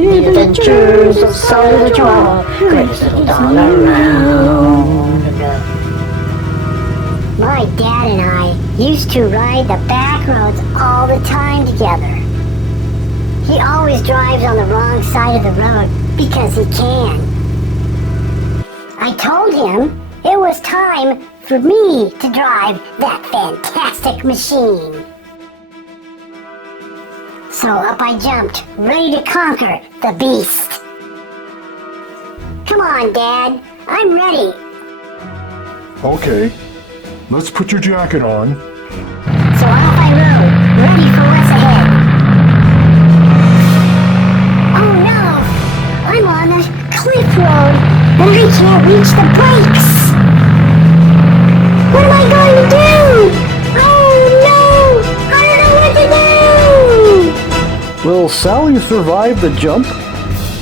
The adventures of Sully the Chihuahua, greatest little dog around. My dad and I used to ride the back roads all the time together. He always drives on the wrong side of the road because he can. I told him it was time for me to drive that fantastic machine. So up I jumped, ready to conquer the beast. Come on, Dad, I'm ready. Okay, let's put your jacket on. So off I rode, ready for what's ahead. Oh no! I'm on a cliff road, and I can't reach the brakes! What am I going to do? Oh no! I don't know what to do! Will Sally survive the jump?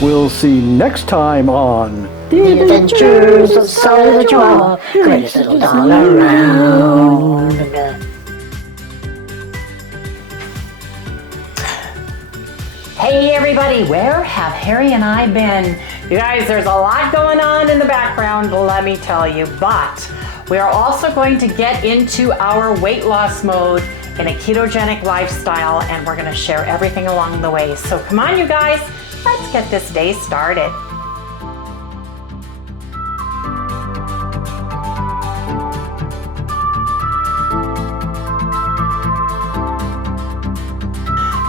We'll see next time on The adventures of Sully the Chihuahua, greatest little dog around. Hey everybody, where have Harry and I been? You guys, there's a lot going on in the background, let me tell you, but we are also going to get into our weight loss mode in a ketogenic lifestyle, and we're gonna share everything along the way. So come on you guys, let's get this day started.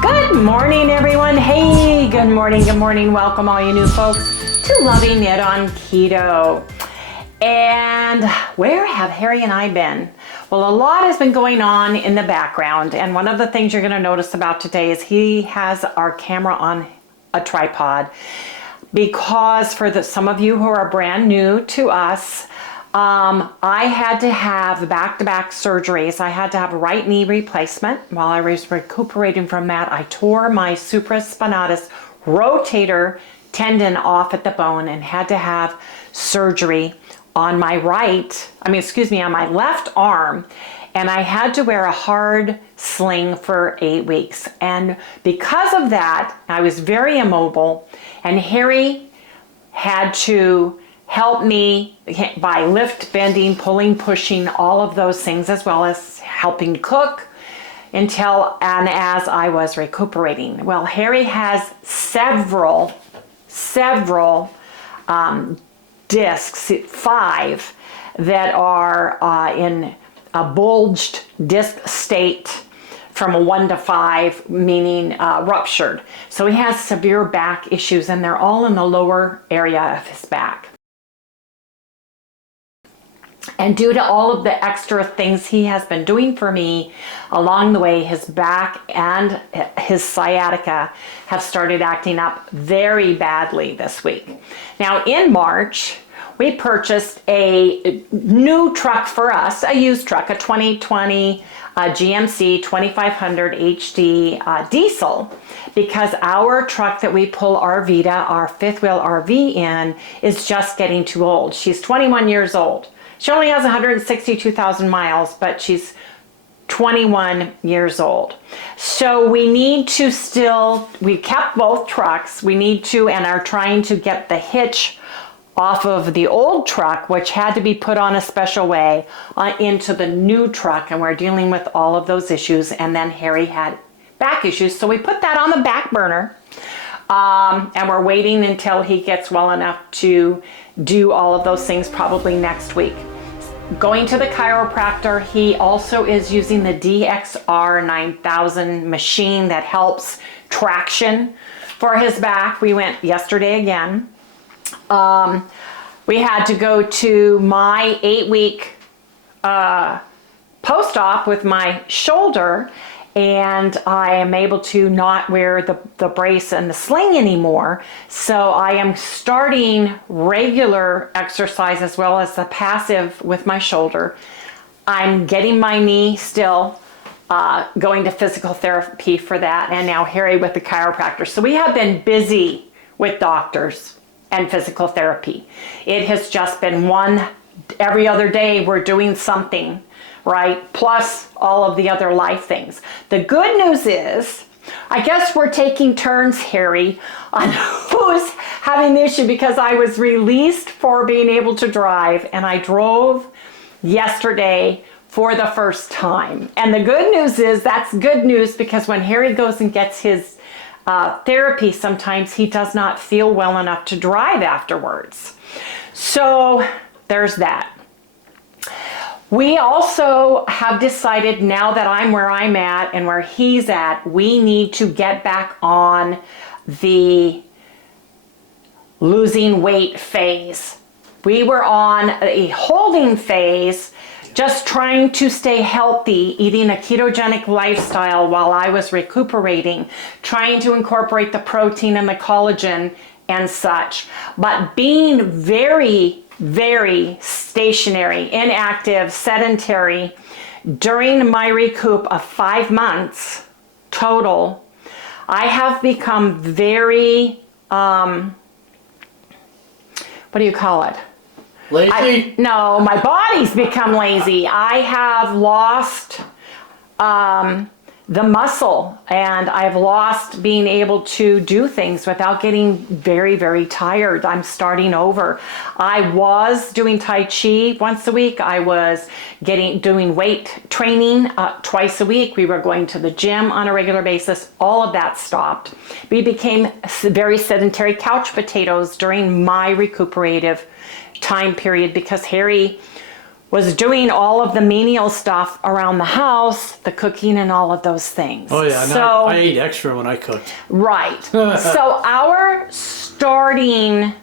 Good morning, everyone. Hey, good morning, welcome all you new folks to Loving It on Keto. And where have Harry and I been? Well, a lot has been going on in the background, and one of the things you're going to notice about today is he has our camera on a tripod, because for some of you who are brand new to us, I had to have back-to-back surgeries. I had to have a right knee replacement. While I was recuperating from that, I tore my supraspinatus rotator tendon off at the bone and had to have surgery on my on my left arm. And I had to wear a hard sling for 8 weeks. And because of that, I was very immobile, and Harry had to help me by lift, bending, pulling, pushing, all of those things, as well as helping cook as I was recuperating. Well, Harry has several discs, 5, that are in a bulged disc state from a 1 to 5, meaning ruptured. So he has severe back issues, and they're all in the lower area of his back. And due to all of the extra things he has been doing for me along the way, his back and his sciatica have started acting up very badly this week. Now in March, we purchased a new truck for us, a used truck, a 2020 GMC 2500 HD diesel, because our truck that we pull our Vita, our fifth wheel RV in, is just getting too old. She's 21 years old. She only has 162,000 miles, but she's 21 years old. So we need to we kept both trucks. We need to, and are trying to get the hitch off of the old truck, which had to be put on a special way, into the new truck. And we're dealing with all of those issues. And then Harry had back issues. So we put that on the back burner. And we're waiting until he gets well enough to do all of those things, probably next week. Going to the chiropractor, he also is using the DXR 9000 machine that helps traction for his back. We went yesterday again. We had to go to my 8-week post-op with my shoulder, and I am able to not wear the brace and the sling anymore. So I am starting regular exercise as well as the passive with my shoulder. I'm getting my knee still, going to physical therapy for that, and now Harry with the chiropractor. So we have been busy with doctors and physical therapy. It has just been every other day we're doing something, right? Plus all of the other life things. The good news is I guess we're taking turns, Harry, on who's having the issue, because I was released for being able to drive, and I drove yesterday for the first time. And the good news is that's good news, because when Harry goes and gets his therapy, sometimes he does not feel well enough to drive afterwards. So there's that. We also have decided, now that I'm where I'm at and where he's at, we need to get back on the losing weight phase. We were on a holding phase, just trying to stay healthy, eating a ketogenic lifestyle while I was recuperating, trying to incorporate the protein and the collagen and such, but being very, very stationary, inactive, sedentary during my recoup of 5 months total. I have become very, what do you call it? Lazy? No, my body's become lazy. I have lost the muscle, and I've lost being able to do things without getting very, very tired. I'm starting over. I was doing Tai Chi once a week. I was doing weight training twice a week. We were going to the gym on a regular basis. All of that stopped. We became very sedentary couch potatoes during my recuperative time period, because Harry was doing all of the menial stuff around the house, the cooking and all of those things. Oh yeah, so, I ate extra when I cooked. Right. So our starting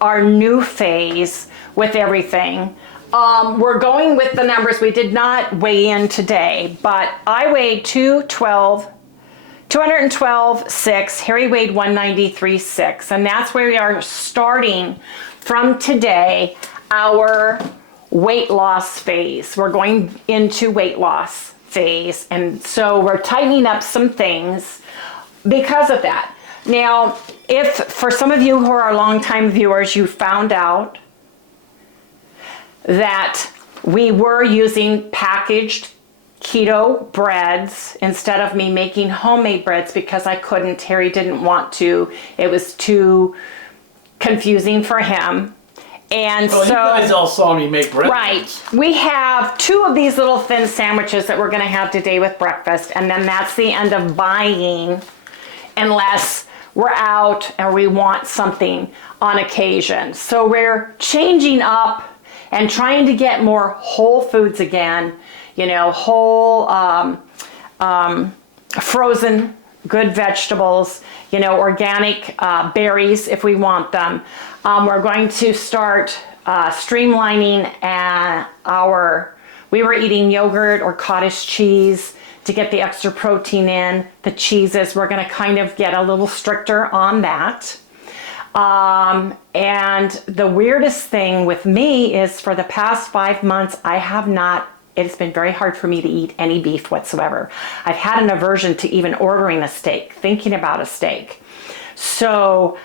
our new phase with everything, we're going with the numbers. We did not weigh in today, but I weighed 212.6. Harry weighed 193.6, and that's where we are starting from today, our weight loss phase. We're going into weight loss phase, and so we're tightening up some things because of that. Now, if for some of you who are longtime viewers, you found out that we were using packaged keto breads instead of me making homemade breads, because I couldn't, Harry didn't want to. It was too confusing for him. And well, so, you guys all saw me make bread. Right. We have 2 of these little thin sandwiches that we're going to have today with breakfast, and then that's the end of buying, unless we're out or we want something on occasion. So we're changing up and trying to get more whole foods again, you know, whole frozen good vegetables, you know, organic berries if we want them. We're going to start streamlining we were eating yogurt or cottage cheese to get the extra protein in. The cheeses, we're going to kind of get a little stricter on that. And the weirdest thing with me is, for the past 5 months, it's been very hard for me to eat any beef whatsoever. I've had an aversion to even ordering a steak, thinking about a steak. So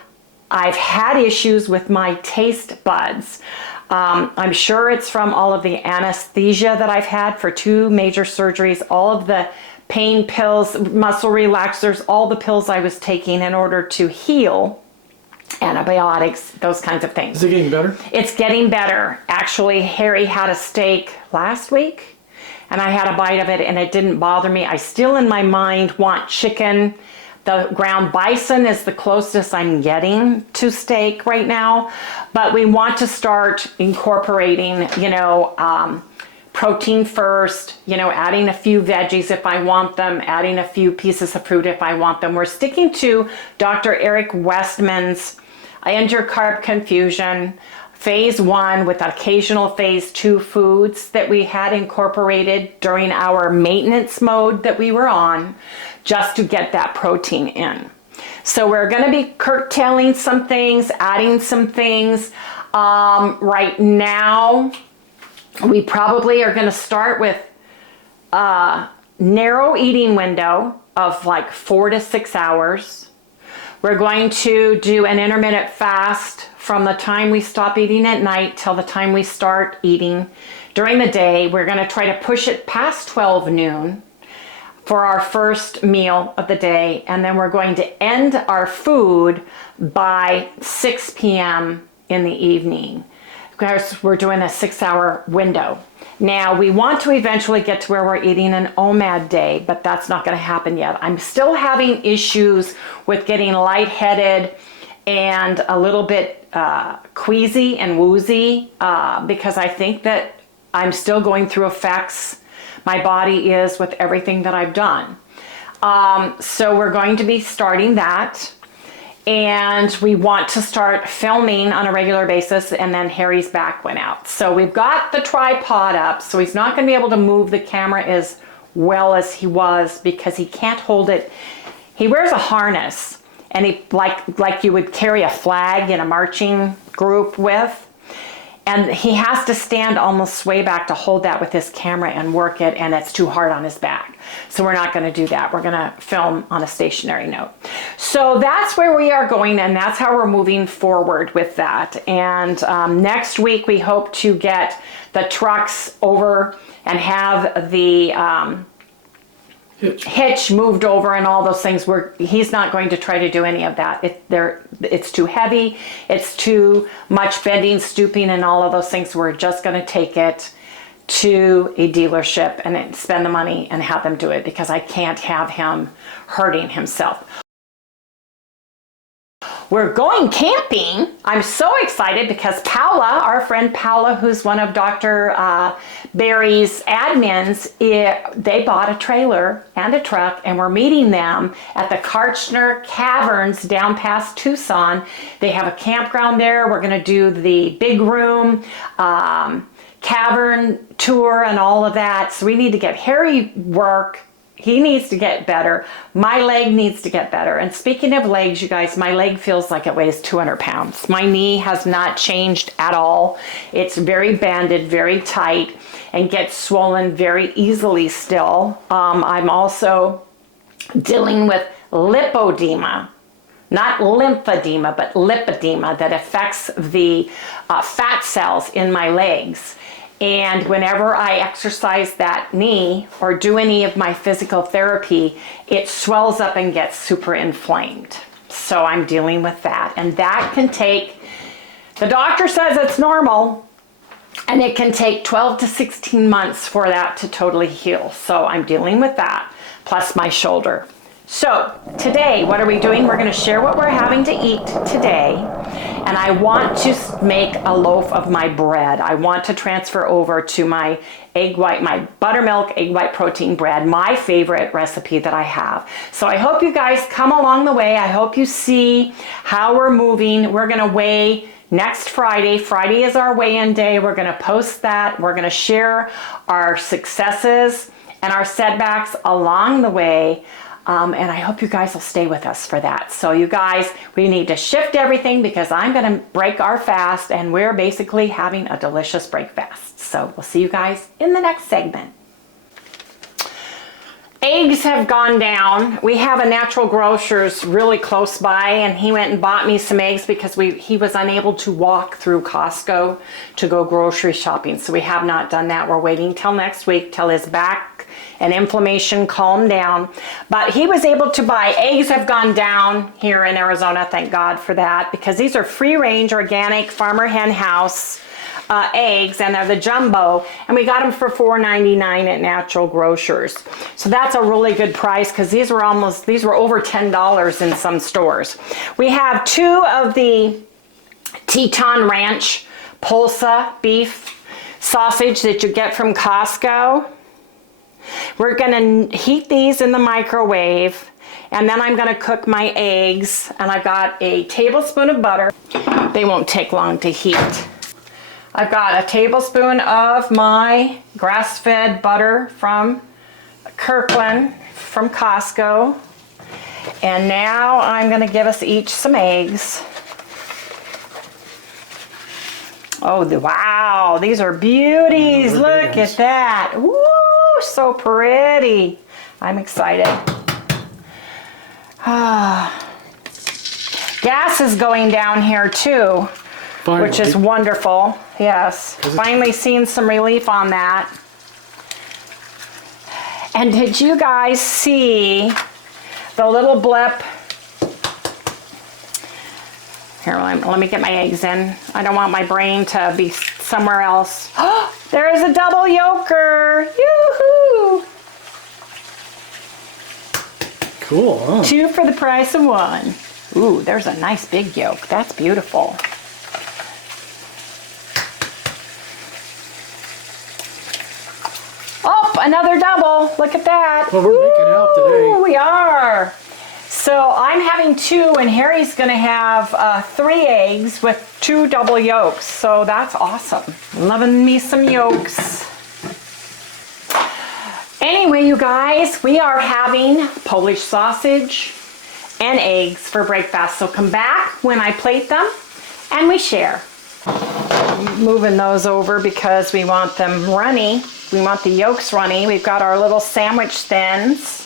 I've had issues with my taste buds. I'm sure it's from all of the anesthesia that I've had for 2 major surgeries, all of the pain pills, muscle relaxers, all the pills I was taking in order to heal, antibiotics, those kinds of things. Is it getting better? It's getting better. Actually, Harry had a steak last week, and I had a bite of it, and it didn't bother me. I still, in my mind, want chicken. The ground bison is the closest I'm getting to steak right now, but we want to start incorporating, you know, protein first, you know, adding a few veggies if I want them, adding a few pieces of fruit if I want them. We're sticking to Dr. Eric Westman's End Your Carb Confusion, phase 1 with occasional phase 2 foods that we had incorporated during our maintenance mode that we were on, just to get that protein in. So we're going to be curtailing some things, adding some things. Right now, we probably are going to start with a narrow eating window of like 4 to 6 hours. We're going to do an intermittent fast from the time we stop eating at night till the time we start eating during the day. We're going to try to push it past 12 noon for our first meal of the day, and then we're going to end our food by 6 p.m. in the evening. Because we're doing a 6-hour window. Now, we want to eventually get to where we're eating an OMAD day, but that's not going to happen yet. I'm still having issues with getting lightheaded and a little bit queasy and woozy because I think that I'm still going through effects. My body is with everything that I've done. So we're going to be starting that. And we want to start filming on a regular basis, and then Harry's back went out. So we've got the tripod up, so he's not going to be able to move the camera as well as he was because he can't hold it. He wears a harness, and he like you would carry a flag in a marching group with. And he has to stand almost way back to hold that with his camera and work it, and it's too hard on his back. So we're not going to do that. We're going to film on a stationary note. So that's where we are going, and that's how we're moving forward with that. And next week we hope to get the trucks over and have the hitch moved over and all those things. He's not going to try to do any of that. It's too heavy. It's too much bending, stooping, and all of those things. We're just going to take it to a dealership and spend the money and have them do it because I can't have him hurting himself. We're going camping. I'm so excited because Paula, our friend Paula, who's one of Dr. Barry's admins, they bought a trailer and a truck, and we're meeting them at the Karchner Caverns down past Tucson. They have a campground there. We're going to do the big room cavern tour and all of that. So we need to get Harry work. He needs to get better. My leg needs to get better. And speaking of legs, you guys, my leg feels like it weighs 200 pounds. My knee has not changed at all. It's very banded, very tight, and gets swollen very easily still. I'm also dealing with lipodema. Not lymphedema, but lipodema that affects the fat cells in my legs. And whenever I exercise that knee or do any of my physical therapy, it swells up and gets super inflamed. So I'm dealing with that. And that can take, the doctor says it's normal, and it can take 12 to 16 months for that to totally heal. So I'm dealing with that, plus my shoulder. So today, what are we doing? We're going to share what we're having to eat today. And I want to make a loaf of my bread. I want to transfer over to my egg white, my buttermilk egg white protein bread, my favorite recipe that I have. So I hope you guys come along the way. I hope you see how we're moving. We're going to weigh next Friday. Friday is our weigh-in day. We're going to post that. We're going to share our successes and our setbacks along the way. And I hope you guys will stay with us for that. So you guys, we need to shift everything because I'm going to break our fast, and we're basically having a delicious break fast. So we'll see you guys in the next segment. Eggs have gone down. We have a natural grocer's really close by, and he went and bought me some eggs because he was unable to walk through Costco to go grocery shopping. So we have not done that. We're waiting till next week till his back and inflammation calmed down. But he was able to buy. Eggs have gone down here in Arizona, thank God for that, because these are free-range organic Farmer Hen House eggs, and they're the jumbo, and we got them for $4.99 at Natural Grocers. So that's a really good price because these were over $10 in some stores. We have 2 of the Teton Ranch Pulsa beef sausage that you get from Costco. We're going to heat these in the microwave, and then I'm going to cook my eggs, and I've got a tablespoon of butter. They won't take long to heat. I've got a tablespoon of my grass-fed butter from Kirkland from Costco. And now I'm going to give us each some eggs. Oh, wow, these are beauties. Look at that. Woo, so pretty. I'm excited. Gas is going down here too. Finally. Which is wonderful. Yes, finally seen some relief on that. And did you guys see the little blip? Here, let me get my eggs in. I don't want my brain to be somewhere else. There's a double yolker. Yoo-hoo! Cool, huh? 2 for the price of 1. Ooh, there's a nice big yolk. That's beautiful. Oh, another double. Look at that. Well, we're making out today. Ooh, we are. So I'm having 2 and Harry's gonna have 3 eggs with 2 double yolks. So that's awesome. Loving me some yolks. Anyway, you guys, we are having Polish sausage and eggs for breakfast. So come back when I plate them and we share. Moving those over because we want them runny. We want the yolks runny. We've got our little sandwich thins.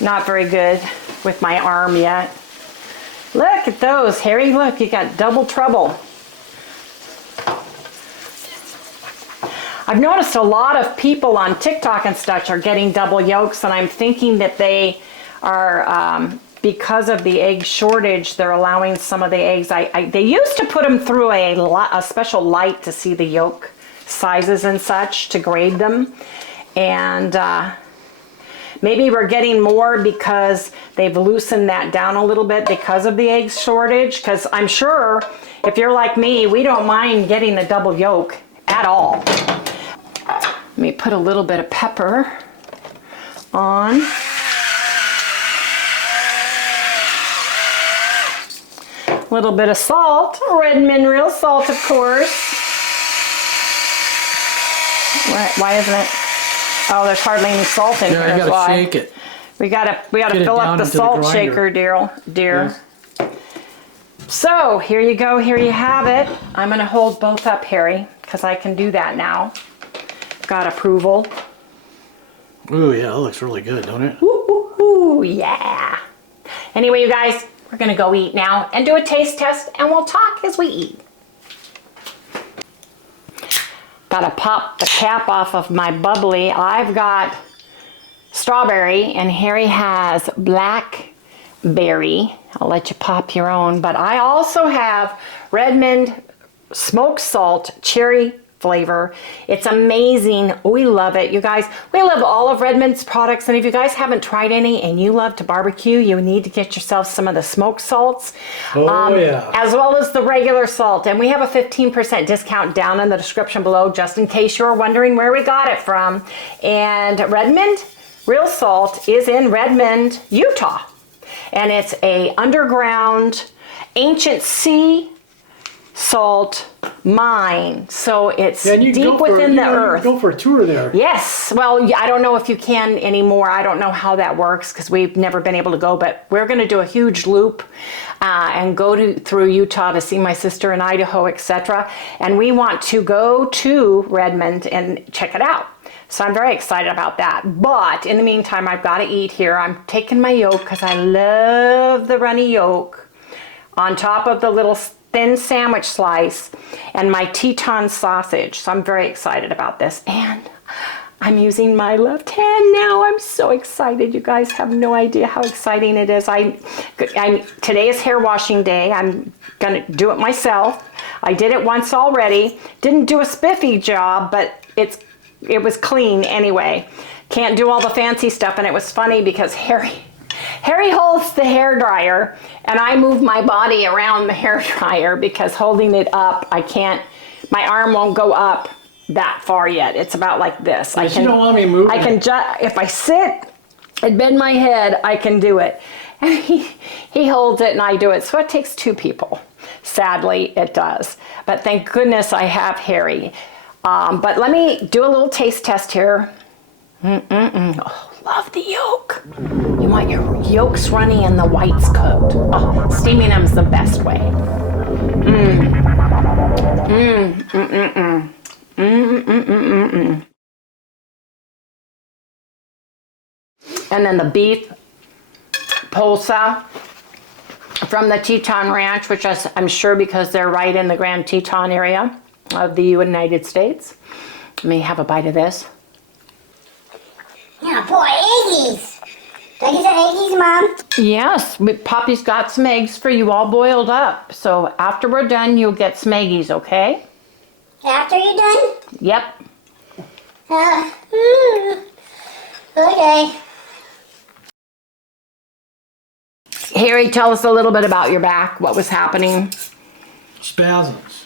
Not very good with my arm yet. Look at those, Harry. Look, you got double trouble. I've noticed a lot of people on TikTok and such are getting double yolks, and I'm thinking that they are, because of the egg shortage, they're allowing some of the eggs. They used to put them through a special light to see the yolk sizes and such, to grade them. And maybe we're getting more because they've loosened that down a little bit because of the egg shortage. Because I'm sure if you're like me, we don't mind getting a double yolk at all. Let me put a little bit of pepper on. A little bit of salt, Redmond real salt, of course. Why isn't it? Oh, there's hardly any salt in here. Yeah, I gotta shake it. We gotta Get it fill down up the into the salt grinder. shaker, dear. Yes. So here you go. Here you have it. I'm gonna hold both up, Harry, because I can do that now. Got approval. Ooh, yeah, that looks really good, don't it? Ooh, yeah. Anyway, you guys, we're gonna go eat now and do a taste test, and we'll talk as we eat. Gotta pop the cap off of my bubbly. I've got strawberry, and Harry has blackberry. I'll let you pop your own, but I also have Redmond smoked salt cherry flavor. It's amazing. We love it. You guys, we love all of Redmond's products, and if you guys haven't tried any and you love to barbecue, you need to get yourself some of the smoked salts. Yeah. As well as the regular salt. And we have a 15% discount down in the description below, just in case you're wondering where we got it from. And Redmond Real Salt is in Redmond, Utah. And it's a underground ancient sea salt mine, so it's deep within the earth. Go for a tour there. Yes, well, I don't know if you can anymore. I don't know how that works because we've never been able to go, but we're going to do a huge loop and go through Utah to see my sister in Idaho, etc. And we want to go to Redmond and check it out. So I'm very excited about that. But in the meantime, I've got to eat here. I'm taking my yolk because I love the runny yolk on top of the little thin sandwich slice and my Teton sausage. So I'm very excited about this. And I'm using my left hand now. I'm so excited. You guys have no idea how exciting it is. Today is hair washing day. I'm gonna do it myself. I did it once already. Didn't do a spiffy job, but it was clean anyway. Can't do all the fancy stuff. And it was funny because Harry holds the hair dryer and I move my body around the hair dryer because holding it up, my arm won't go up that far yet. It's about like this. You don't want me moving. If I sit and bend my head, I can do it. And he holds it and I do it. So it takes 2 people. Sadly, it does. But thank goodness I have Harry. But let me do a little taste test here. Oh, love the yolk. You want your yolks runny and the whites cooked. Oh, steaming them's the best way. And then the beef pulsa, from the Teton Ranch, which I'm sure because they're right in the Grand Teton area of the United States. Let me have a bite of this. Yeah, boy, eggies. Did I get some eggies, Mom? Yes, Poppy's got some eggs for you all boiled up. So after we're done, you'll get some eggies, okay? After you're done? Yep. Okay. Harry, tell us a little bit about your back, what was happening. Spasms.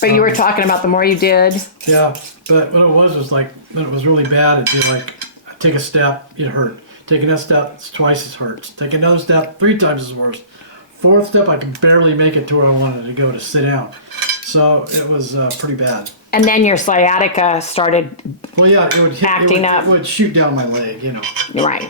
But you were talking about the more you did. Yeah, but what it was like, when it was really bad, it'd be like, I'd take a step, it hurt. Take another step, it's twice as hurt. Take another step, 3 times as worse. 4th step, I could barely make it to where I wanted to go to sit down. So it was pretty bad. And then your sciatica started. Well, yeah, it would hit, acting up. It would shoot down my leg, you know. Right.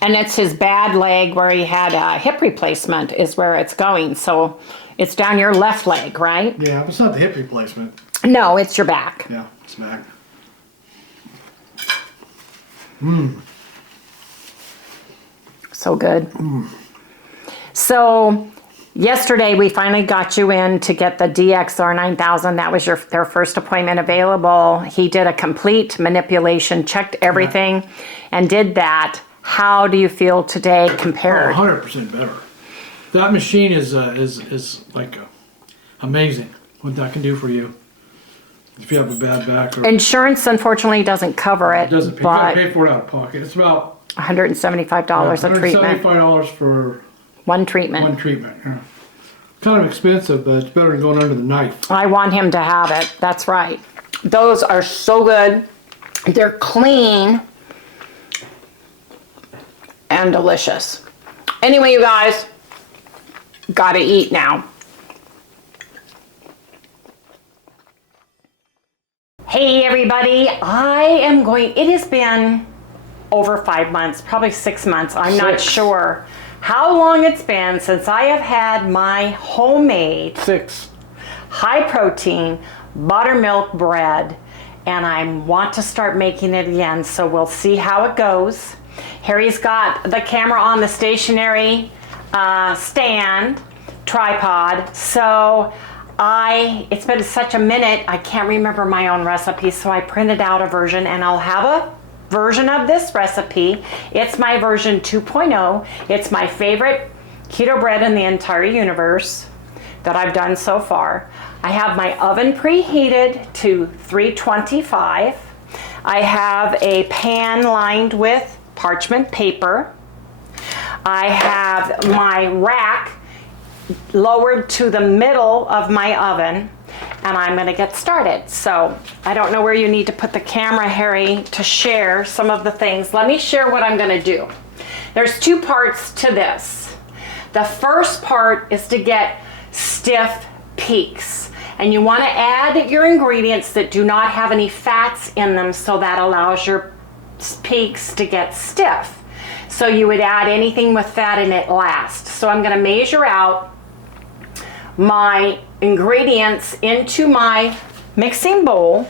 And it's his bad leg where he had a hip replacement is where it's going. So it's down your left leg, right? Yeah, it's not the hip replacement. No, it's your back. Yeah, it's back. So good. So yesterday we finally got you in to get the DXR 9000. That was their first appointment available. He did a complete manipulation, checked everything, and did that. How do you feel today compared? 100% better. That machine is like amazing what that can do for you. If you have a bad back or Insurance unfortunately doesn't cover it, it doesn't pay, you gotta but pay for it out of pocket. It's about $175 a treatment. $175 for One treatment. one treatment. Yeah. Kind of expensive, but it's better than going under the knife. I want him to have it. That's right. Those are so good. They're clean and delicious. Anyway, you guys, gotta eat now. Hey everybody, it has been over 5 months, probably 6 months. I'm not sure how long it's been since I have had my homemade 6. high protein buttermilk bread, and I want to start making it again, so we'll see how it goes. Harry's got the camera on the stationary stand tripod, so it's been such a minute, I can't remember my own recipe, so I printed out a version, and I'll have a version of this recipe. It's my version 2.0. It's my favorite keto bread in the entire universe that I've done so far. I have my oven preheated to 325. I have a pan lined with parchment paper. I have my rack lowered to the middle of my oven, and I'm gonna get started. So I don't know where you need to put the camera, Harry, to share some of the things. Let me share what I'm gonna do. There's 2 parts to this. The first part is to get stiff peaks, and you want to add your ingredients that do not have any fats in them, so that allows your peaks to get stiff. So you would add anything with fat in it last. So I'm going to measure out my ingredients into my mixing bowl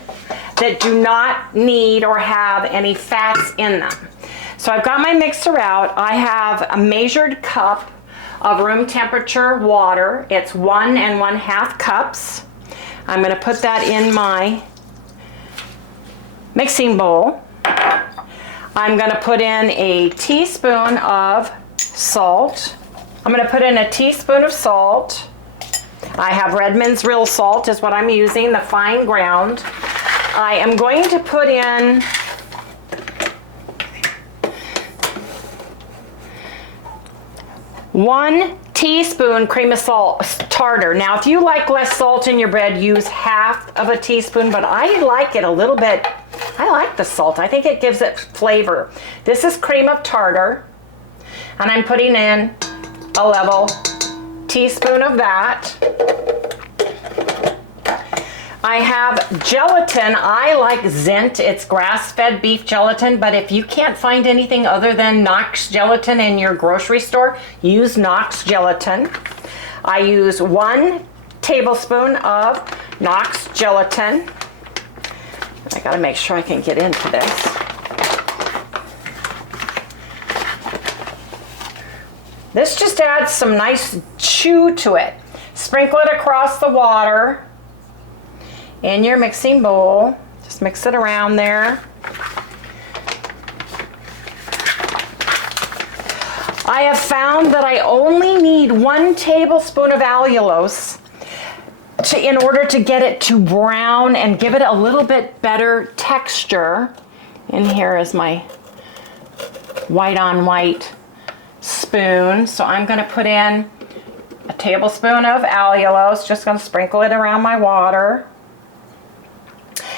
that do not need or have any fats in them. So I've got my mixer out. I have a measured cup of room temperature water. It's 1 1/2 cups. I'm going to put that in my mixing bowl. I'm going to put in a teaspoon of salt. I'm going to put in a teaspoon of salt. I have Redmond's Real Salt is what I'm using, the fine ground. I am going to put in one teaspoon cream of salt tartar. Now, if you like less salt in your bread, use half of a teaspoon, but I like it a little bit. I like the salt. I think it gives it flavor. This is cream of tartar, and I'm putting in a level teaspoon of that. I have gelatin. I like Zint. It's grass-fed beef gelatin, but if you can't find anything other than Knox gelatin in your grocery store, use Knox gelatin. I use 1 tablespoon of Knox gelatin. I gotta make sure I can get into this. This just adds some nice chew to it. Sprinkle it across the water in your mixing bowl. Just mix it around there. I have found that I only need 1 tablespoon of allulose in order to get it to brown and give it a little bit better texture. And here is my white on white spoon. So I'm going to put in a tablespoon of allulose, just going to sprinkle it around my water.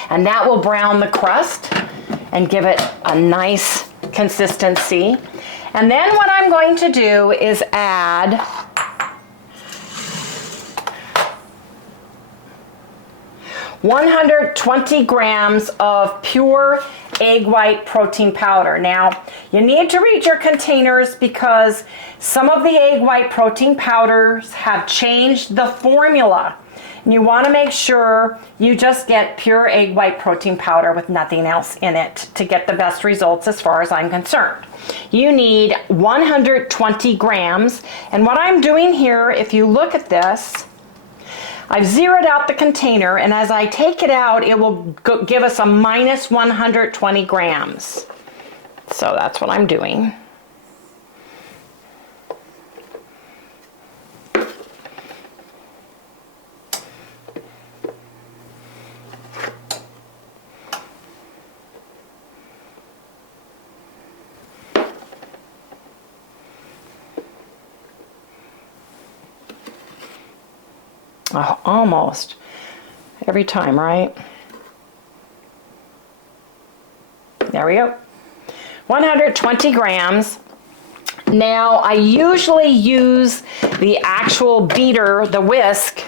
And that will brown the crust and give it a nice consistency. And then what I'm going to do is add (120 grams) of pure egg white protein powder. Now, you need to read your containers because some of the egg white protein powders have changed the formula. And you want to make sure you just get pure egg white protein powder with nothing else in it to get the best results as far as I'm concerned. You need 120 grams. And what I'm doing here, if you look at this, I've zeroed out the container, and as I take it out, it will give us a minus 120 grams. So that's what I'm doing. Oh, almost every time, right? There we go. 120 grams. Now, I usually use the actual beater, the whisk,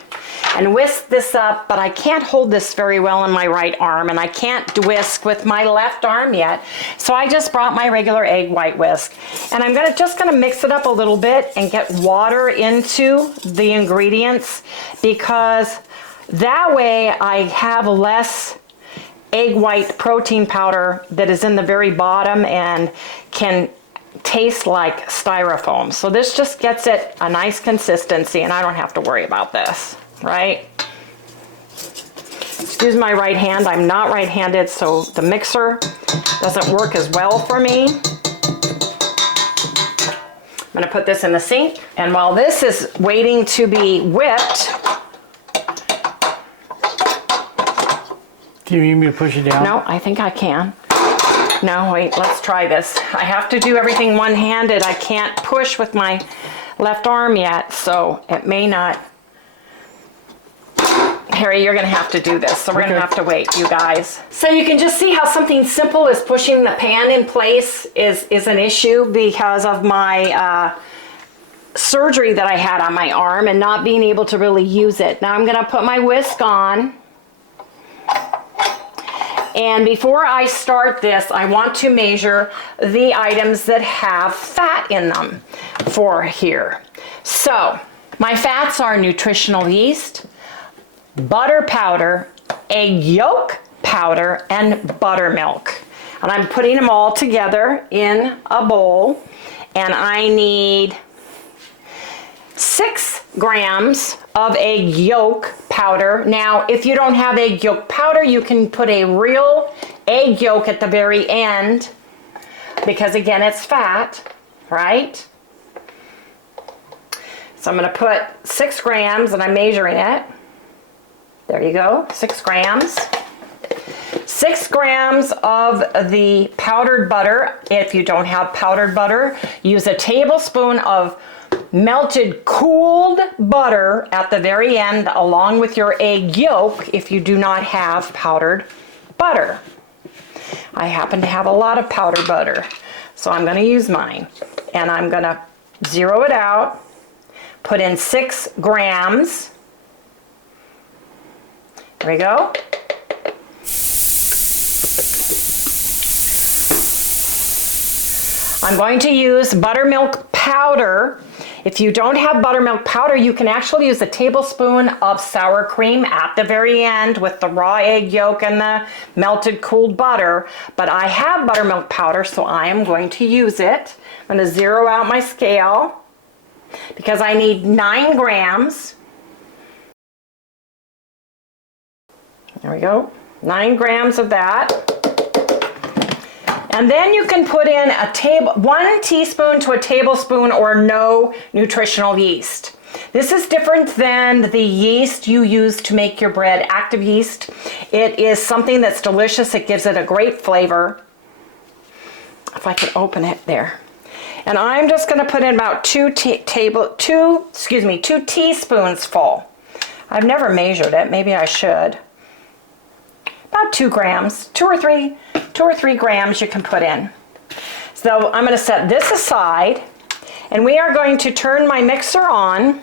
and whisk this up, but I can't hold this very well in my right arm, and I can't whisk with my left arm yet. So I just brought my regular egg white whisk. And I'm just gonna mix it up a little bit and get water into the ingredients, because that way I have less egg white protein powder that is in the very bottom and can taste like styrofoam. So this just gets it a nice consistency, and I don't have to worry about this. Right? Excuse my right hand. I'm not right-handed, so the mixer doesn't work as well for me. I'm going to put this in the sink, and while this is waiting to be whipped. Do you need me to push it down? No, I think I can. No, wait, let's try this. I have to do everything one-handed. I can't push with my left arm yet, so it may not. Harry, you're going to have to do this, so we're going to have to wait, you guys. So you can just see how something simple as pushing the pan in place is an issue because of my surgery that I had on my arm and not being able to really use it. Now I'm going to put my whisk on. And before I start this, I want to measure the items that have fat in them for here. So my fats are nutritional yeast, butter powder, egg yolk powder, and buttermilk. And I'm putting them all together in a bowl. And I need 6 grams of egg yolk powder. Now, if you don't have egg yolk powder, you can put a real egg yolk at the very end, because again, it's fat, right? So I'm going to put 6 grams, and I'm measuring it. There you go, 6 grams. 6 grams of the powdered butter. If you don't have powdered butter, use a tablespoon of melted cooled butter at the very end along with your egg yolk if you do not have powdered butter. I happen to have a lot of powdered butter, so I'm going to use mine. And I'm going to zero it out, put in 6 grams. There we go. I'm going to use buttermilk powder. If you don't have buttermilk powder, you can actually use a tablespoon of sour cream at the very end with the raw egg yolk and the melted cooled butter. But I have buttermilk powder, so I am going to use it. I'm going to zero out my scale. because I need 9 grams. There we go, 9 grams of that. And then you can put in 1 teaspoon to a tablespoon or no nutritional yeast. This is different than the yeast you use to make your bread, active yeast. It is something that's delicious. It gives it a great flavor. If I could open it there. And I'm just going to put in about 2 teaspoons full. I've never measured it. Maybe I should. About 2 grams, 2 or 3 grams you can put in. So I'm going to set this aside, and we are going to turn my mixer on.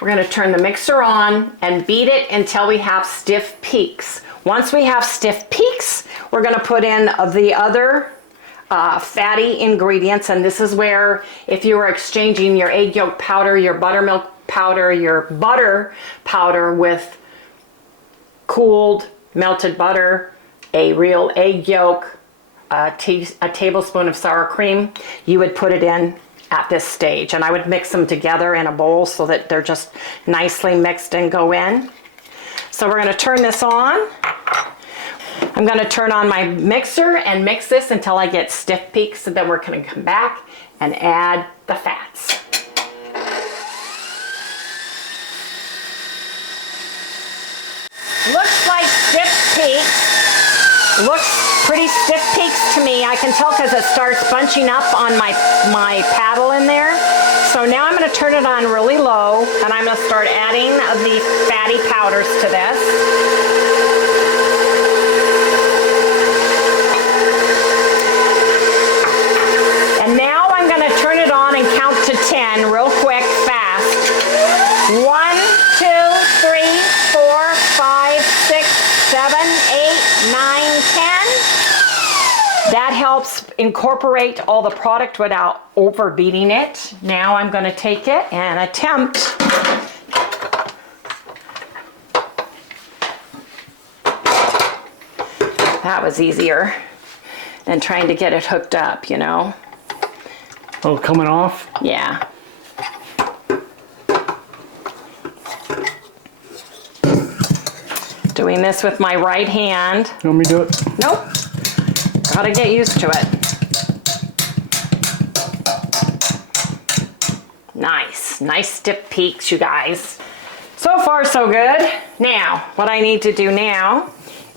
We're going to turn the mixer on and beat it until we have stiff peaks. Once we have stiff peaks, we're going to put in the other fatty ingredients, and this is where, if you were exchanging your egg yolk powder, your buttermilk powder, your butter powder with cooled melted butter, a real egg yolk, a tablespoon of sour cream, you would put it in at this stage, and I would mix them together in a bowl so that they're just nicely mixed and go in. So we're going to turn this on. I'm going to turn on my mixer and mix this until I get stiff peaks, and then we're going to come back and add the fats. Looks like stiff peaks. Looks pretty stiff peaks to me. I can tell because it starts bunching up on my paddle in there. So now I'm going to turn it on really low, and I'm going to start adding the fatty powders to this. And now I'm going to turn it on and count to 10 real quick, fast. 1, 2, 3, 4, 5, 6, 7, 8, 9, 10. That helps incorporate all the product without overbeating it. Now I'm going to take it and attempt that was easier than trying to get it hooked up, you know. Oh, coming off? Yeah. Doing this with my right hand. You want me to do it? Nope. Gotta get used to it. Nice. Nice stiff peaks, you guys. So far, so good. Now, what I need to do now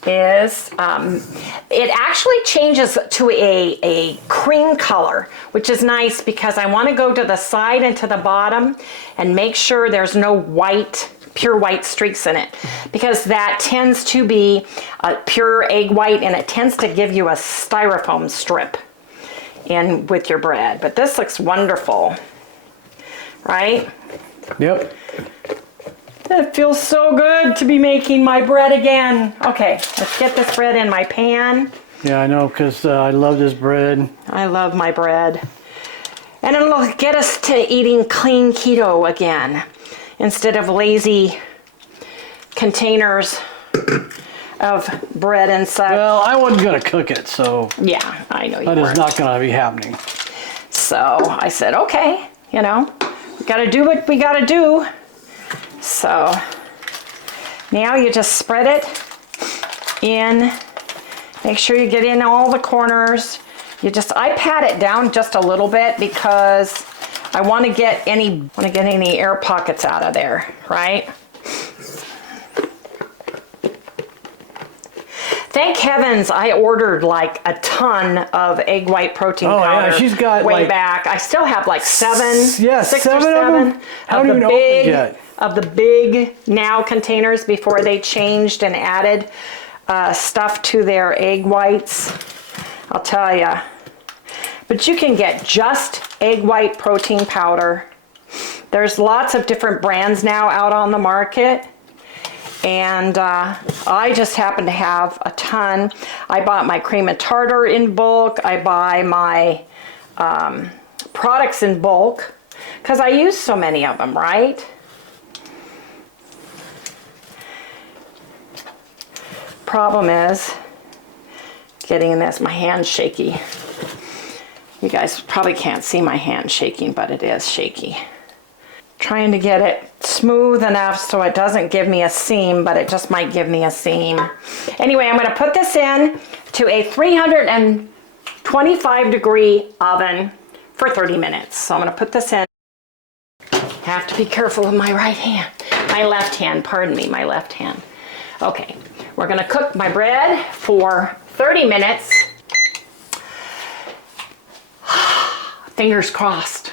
is, it actually changes to a cream color, which is nice because I want to go to the side and to the bottom and make sure there's no white, pure white streaks in it, because that tends to be a pure egg white, and it tends to give you a styrofoam strip in with your bread. But this looks wonderful, right? Yep. It feels so good to be making my bread again. Okay, let's get this bread in my pan. Yeah, I know, because I love this bread. I love my bread. And it'll get us to eating clean keto again, instead of lazy containers of bread and such. Well, I wasn't going to cook it, so Yeah, I know you that is weren't. not going to be happening. So I said, okay, you know, we gotta do what we gotta do. So now you just spread it in. Make sure you get in all the corners. I pat it down just a little bit because I want to get any air pockets out of there, right? Thank heavens I ordered like a ton of egg white protein powder. Yeah, she's got way like back. I still have like six or seven seven of them. of the big now containers before they changed and added stuff to their egg whites. I'll tell ya. But you can get just egg white protein powder. There's lots of different brands now out on the market. And I just happen to have a ton. I bought my cream and tartar in bulk. I buy my products in bulk because I use so many of them, right? Problem is getting this, my hand's shaky. You guys probably can't see my hand shaking, but it is shaky. Trying to get it smooth enough so it doesn't give me a seam, but it just might give me a seam. Anyway, I'm going to put this in to a 325 degree oven for 30 minutes. So I'm going to put this in. Have to be careful with my right hand. My left hand, pardon me, my left hand. Okay, we're going to cook my bread for 30 minutes. Fingers crossed.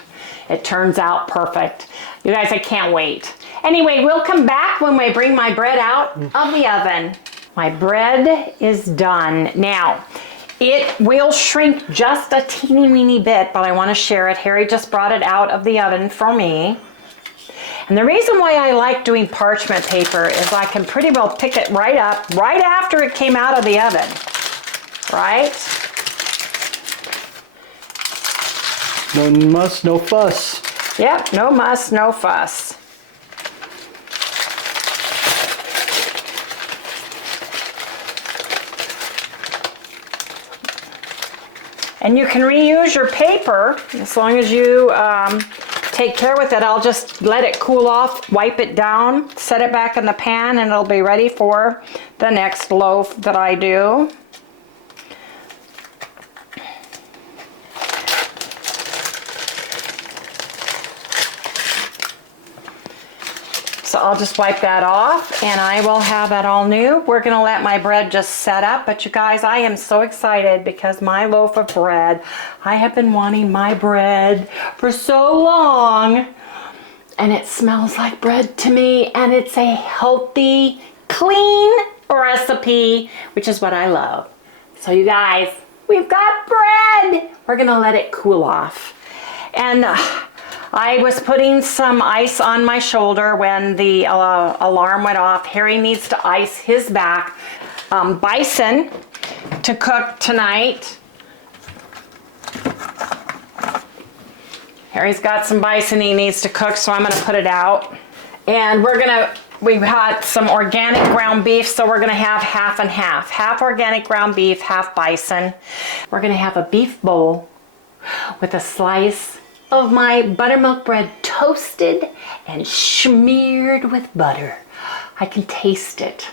It turns out perfect. You guys, I can't wait. Anyway, we'll come back when we bring my bread out of the oven. My bread is done. Now, it will shrink just a teeny weeny bit, but I want to share it. Harry just brought it out of the oven for me. And the reason why I like doing parchment paper is I can pretty well pick it right up right after it came out of the oven, right? No muss, no fuss. Yep, no muss, no fuss. And you can reuse your paper as long as you take care with it. I'll just let it cool off, wipe it down, set it back in the pan, and it'll be ready for the next loaf that I do. So I'll just wipe that off and I will have that all new. We're gonna let my bread just set up, but you guys, I am so excited because my loaf of bread, I have been wanting my bread for so long, and it smells like bread to me, and it's a healthy, clean recipe, which is what I love. So you guys, we've got bread. We're gonna let it cool off. And I was putting some ice on my shoulder when the alarm went off. Harry needs to ice his back. Bison to cook tonight. Harry's got some bison he needs to cook, so I'm gonna put it out. And we've got some organic ground beef, so we're gonna have half and half. Half organic ground beef, half bison. We're gonna have a beef bowl with a slice of my buttermilk bread, toasted and smeared with butter. I can taste it.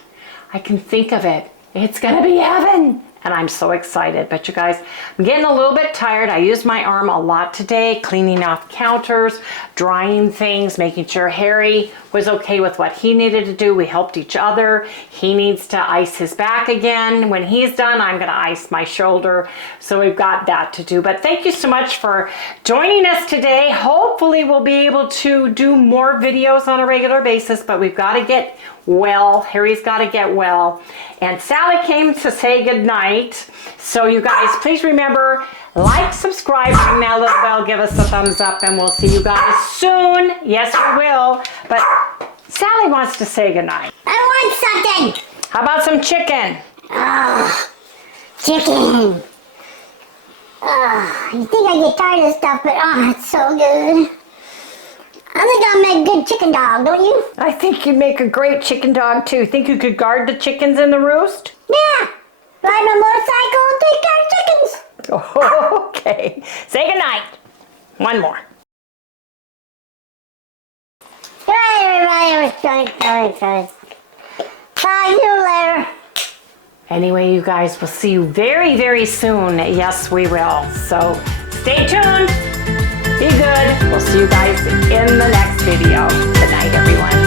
I can think of it. It's gonna be heaven. And I'm so excited. But you guys, I'm getting a little bit tired. I used my arm a lot today, cleaning off counters, drying things, making sure Harry was okay with what he needed to do. We helped each other. He needs to ice his back again. When he's done, I'm gonna ice my shoulder. So we've got that to do. But thank you so much for joining us today. Hopefully we'll be able to do more videos on a regular basis, but we've got to get well. Harry's got to get well. And Sally came to say goodnight. So you guys, please remember, like, subscribe, ring that little bell, give us a thumbs up, and we'll see you guys soon. Yes, we will. But Sally wants to say goodnight. I want something. How about some chicken? Oh, chicken. Oh, you think I get tired of stuff, but oh, it's so good. I think I'll make a good chicken dog, don't you? I think you'd make a great chicken dog too. Think you could guard the chickens in the roost? Yeah. Ride my motorcycle and take care of chickens. Oh, okay. Say goodnight. One more. Good night, everybody. Talk to you later. Anyway, you guys, we'll see you very, very soon. Yes, we will. So stay tuned. Be good. We'll see you guys in the next video. Good night, everyone.